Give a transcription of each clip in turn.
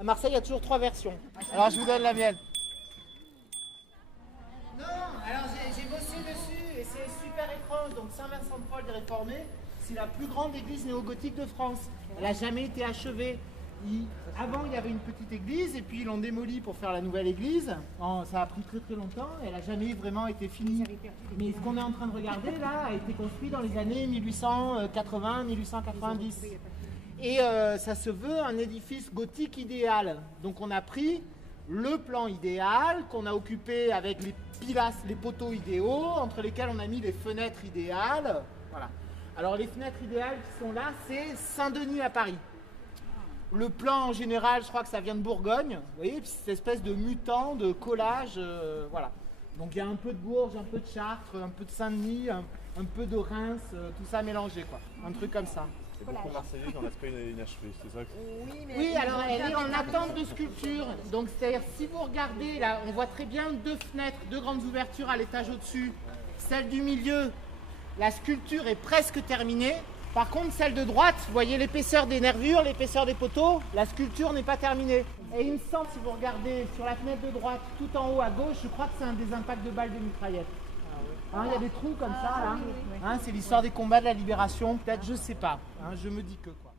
À Marseille, il y a toujours 3 versions. Alors, je vous donne la mienne. Non, alors j'ai bossé dessus et c'est super étrange. Donc, Saint-Vincent-de-Paul des Réformés, c'est la plus grande église néogothique de France. Elle n'a jamais été achevée. Avant, il y avait une petite église et puis ils l'ont démolie pour faire la nouvelle église. Ça a pris très longtemps et elle n'a jamais vraiment été finie. Mais ce qu'on est en train de regarder là a été construit dans les années 1880-1890. Et ça se veut un édifice gothique idéal. Donc on a pris le plan idéal qu'on a occupé avec les pilastres, les poteaux idéaux, entre lesquels on a mis les fenêtres idéales. Voilà. Alors les fenêtres idéales qui sont là, c'est Saint-Denis à Paris. Le plan en général, je crois que ça vient de Bourgogne. Vous voyez, cette espèce de mutant, de collage, voilà. Donc il y a un peu de Bourges, un peu de Chartres, un peu de Saint-Denis, un peu de Reims, tout ça mélangé, quoi. Un truc comme ça. C'est beaucoup Marseillais qui en reste pas inachevé, c'est ça que... Oui, alors elle est en attente de sculpture. Donc c'est-à-dire, si vous regardez, là, on voit très bien 2 fenêtres, 2 grandes ouvertures à l'étage au-dessus. Celle du milieu, la sculpture est presque terminée. Par contre, celle de droite, vous voyez l'épaisseur des nervures, l'épaisseur des poteaux, la sculpture n'est pas terminée. Et il me semble, si vous regardez sur la fenêtre de droite, tout en haut à gauche, je crois que c'est un des impacts de balles de mitraillette. Hein, il y a des trous comme ça, là. Hein, c'est l'histoire des combats de la libération, peut-être, je sais pas. Hein, je me dis que quoi.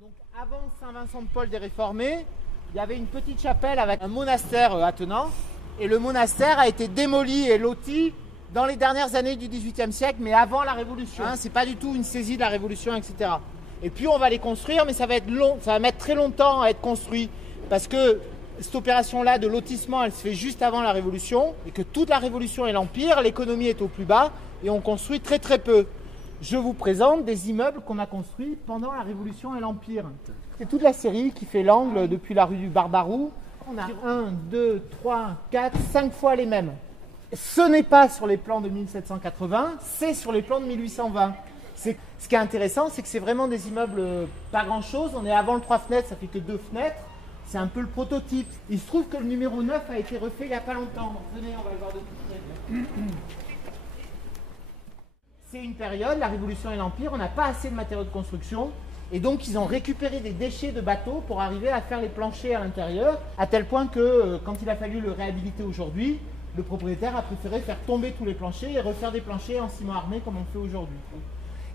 Donc, avant Saint-Vincent-de-Paul des Réformés, il y avait une petite chapelle avec un monastère attenant. Et le monastère a été démoli et loti dans les dernières années du XVIIIe siècle, mais avant la Révolution. Hein, c'est pas du tout une saisie de la Révolution, etc. Et puis on va les construire, mais ça va être long, ça va mettre très longtemps à être construit, parce que cette opération-là de lotissement, elle se fait juste avant la Révolution, et que toute la Révolution et l'Empire, l'économie est au plus bas, et on construit très peu. Je vous présente des immeubles qu'on a construits pendant la Révolution et l'Empire. C'est toute la série qui fait l'angle depuis la rue du Barbarou. On a 1, 2, 3, 4, 5 fois les mêmes. Ce n'est pas sur les plans de 1780, c'est sur les plans de 1820. Ce qui est intéressant, c'est que c'est vraiment des immeubles pas grand-chose. On est avant le 3 fenêtres, ça fait que 2 fenêtres. C'est un peu le prototype. Il se trouve que le numéro 9 a été refait il n'y a pas longtemps. Donc venez, on va le voir de tout près. C'est une période, la Révolution et l'Empire, on n'a pas assez de matériaux de construction. Et donc ils ont récupéré des déchets de bateaux pour arriver à faire les planchers à l'intérieur, à tel point que quand il a fallu le réhabiliter aujourd'hui, le propriétaire a préféré faire tomber tous les planchers et refaire des planchers en ciment armé comme on fait aujourd'hui.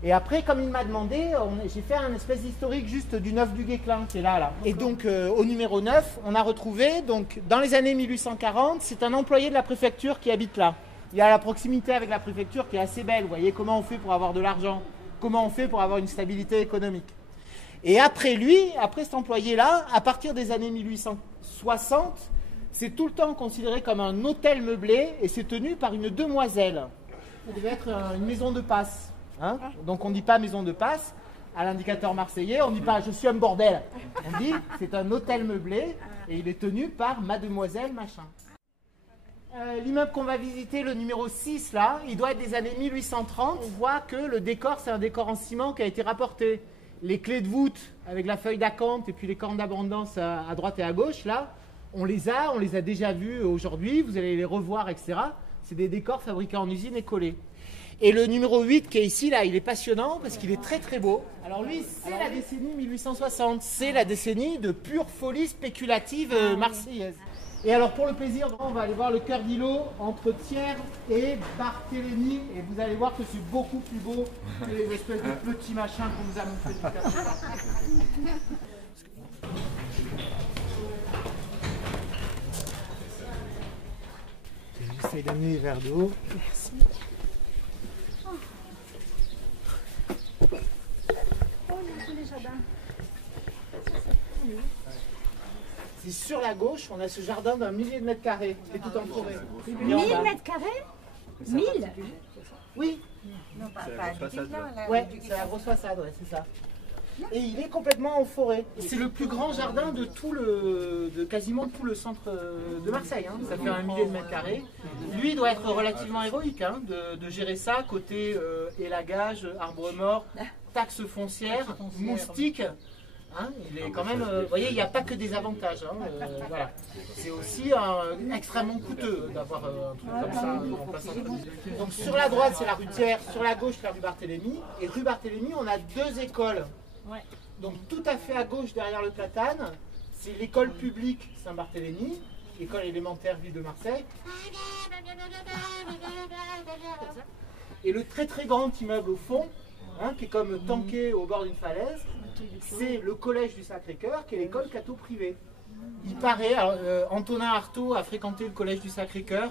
Et après, comme il m'a demandé, j'ai fait un espèce d'historique juste du 9 du Guesclin qui est là. Et donc au numéro 9, on a retrouvé, donc, dans les années 1840, c'est un employé de la préfecture qui habite là. Il y a la proximité avec la préfecture qui est assez belle. Vous voyez comment on fait pour avoir de l'argent, comment on fait pour avoir une stabilité économique. Et après lui, après cet employé-là, à partir des années 1860, c'est tout le temps considéré comme un hôtel meublé et c'est tenu par une demoiselle. Ça devait être une maison de passe. Hein, donc on ne dit pas maison de passe à l'indicateur marseillais, on ne dit pas je suis un bordel. On dit c'est un hôtel meublé et il est tenu par mademoiselle machin. L'immeuble qu'on va visiter, le numéro 6 là, il doit être des années 1830. On voit que le décor, c'est un décor en ciment qui a été rapporté. Les clés de voûte avec la feuille d'acanthe et puis les cornes d'abondance à droite et à gauche là, on les a déjà vus aujourd'hui, vous allez les revoir, etc. C'est des décors fabriqués en usine et collés. Et le numéro 8 qui est ici, là, il est passionnant parce qu'il est très beau. Alors lui, c'est la décennie 1860. C'est la décennie de pure folie spéculative marseillaise. Et alors pour le plaisir, on va aller voir le cœur d'îlot entre Thiers et Barthélemy. Et vous allez voir que c'est beaucoup plus beau que les espèces de petits machins qu'on nous a montrés tout à l'heure. J'essaie d'amener les verres d'eau. Merci. C'est sur la gauche, on a ce jardin d'un millier de mètres carrés, qui est tout en forêt. 1000 mètres carrés 1000 Oui. Non, pas là. Ouais, c'est la grosse façade, ouais, c'est ça. Et il est complètement en forêt. C'est le plus grand jardin de quasiment tout le centre de Marseille. Hein. Ça fait 1 millier de mètres carrés. Lui doit être relativement héroïque hein, de gérer ça côté élagage, arbres morts, taxes foncières, moustiques. Hein, il est quand même, vous voyez, il n'y a pas que des avantages. Hein, voilà. C'est aussi extrêmement coûteux d'avoir un truc comme ça en place centre. Donc sur la droite, c'est la rue Thiers, sur la gauche, la rue Barthélemy. Et rue Barthélemy, on a 2 écoles. Donc tout à fait à gauche, derrière le platane, c'est l'école publique Saint-Barthélemy, école élémentaire ville de Marseille. Et le très très grand immeuble au fond, hein, qui est comme tanké au bord d'une falaise, c'est le collège du Sacré-Cœur, qui est l'école catho privée. Il paraît, alors, Antonin Artaud a fréquenté le collège du Sacré-Cœur.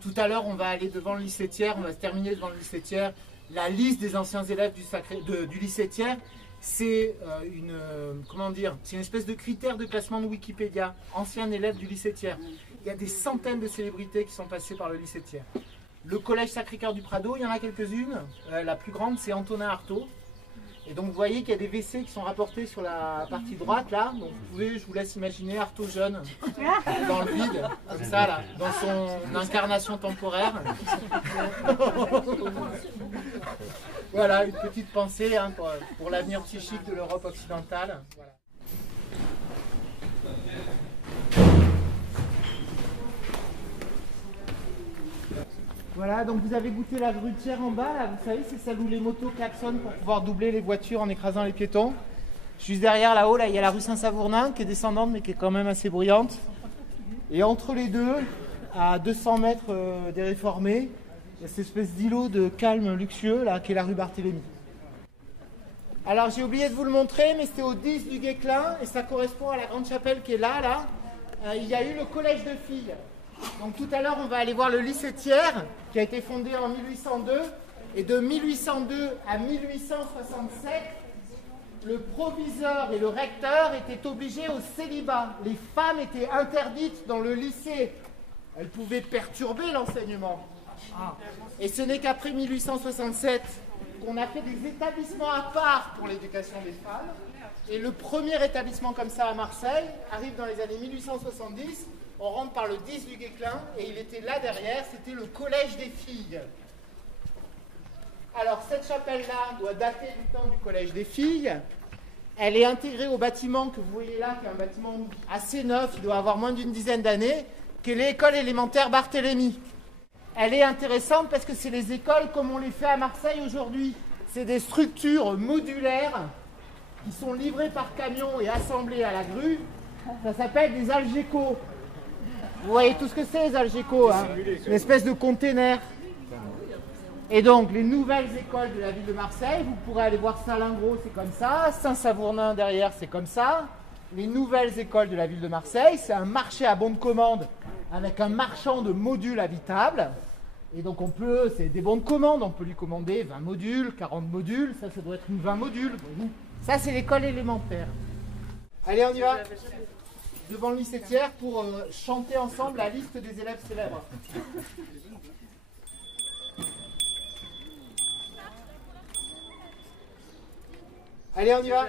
Tout à l'heure, on va aller devant le lycée Thiers, on va se terminer devant le lycée Thiers. La liste des anciens élèves du lycée Thiers, c'est une espèce de critère de classement de Wikipédia. Ancien élève du lycée Thiers. Il y a des centaines de célébrités qui sont passées par le lycée Thiers. Le collège Sacré-Cœur du Prado, il y en a quelques-unes. La plus grande, c'est Antonin Artaud. Et donc vous voyez qu'il y a des WC qui sont rapportés sur la partie droite là. Donc je vous laisse imaginer Artaud jeune dans le vide, comme ça là, dans son incarnation temporaire. Voilà, une petite pensée hein, pour l'avenir psychique de l'Europe occidentale. Voilà. Voilà, donc vous avez goûté la grutière en bas, là, vous savez, c'est celle où les motos klaxonnent pour pouvoir doubler les voitures en écrasant les piétons. Juste derrière, là-haut, là, il y a la rue Saint-Savournin qui est descendante mais qui est quand même assez bruyante. Et entre les deux, à 200 mètres des Réformés, il y a cette espèce d'îlot de calme luxueux, là, qui est la rue Barthélemy. Alors j'ai oublié de vous le montrer, mais c'était au 10 du Guesclin, et ça correspond à la grande chapelle qui est là, il y a eu le collège de filles. Donc tout à l'heure, on va aller voir le lycée Thiers, qui a été fondé en 1802. Et de 1802 à 1867, le proviseur et le recteur étaient obligés au célibat. Les femmes étaient interdites dans le lycée. Elles pouvaient perturber l'enseignement. Et ce n'est qu'après 1867 qu'on a fait des établissements à part pour l'éducation des femmes. Et le premier établissement comme ça à Marseille arrive dans les années 1870. On rentre par le 10 du Guesclin et il était là derrière, c'était le collège des filles. Alors cette chapelle-là doit dater du temps du collège des filles. Elle est intégrée au bâtiment que vous voyez là, qui est un bâtiment assez neuf, il doit avoir moins d'une dizaine d'années, qui est l'école élémentaire Barthélemy. Elle est intéressante parce que c'est les écoles comme on les fait à Marseille aujourd'hui. C'est des structures modulaires qui sont livrées par camion et assemblées à la grue. Ça s'appelle des algécos. Vous voyez tout ce que c'est les algécos, hein, une espèce de container. Et donc les nouvelles écoles de la ville de Marseille, vous pourrez aller voir Salingros, c'est comme ça, Saint-Savournin derrière, c'est comme ça. Les nouvelles écoles de la ville de Marseille, c'est un marché à bon de commande avec un marchand de modules habitables. Et donc c'est des bons de commande, on peut lui commander 20 modules, 40 modules, ça doit être une 20 modules. Ça c'est l'école élémentaire. Allez, on y va devant le lycée Thiers pour chanter ensemble la liste des élèves célèbres. Allez, on y va.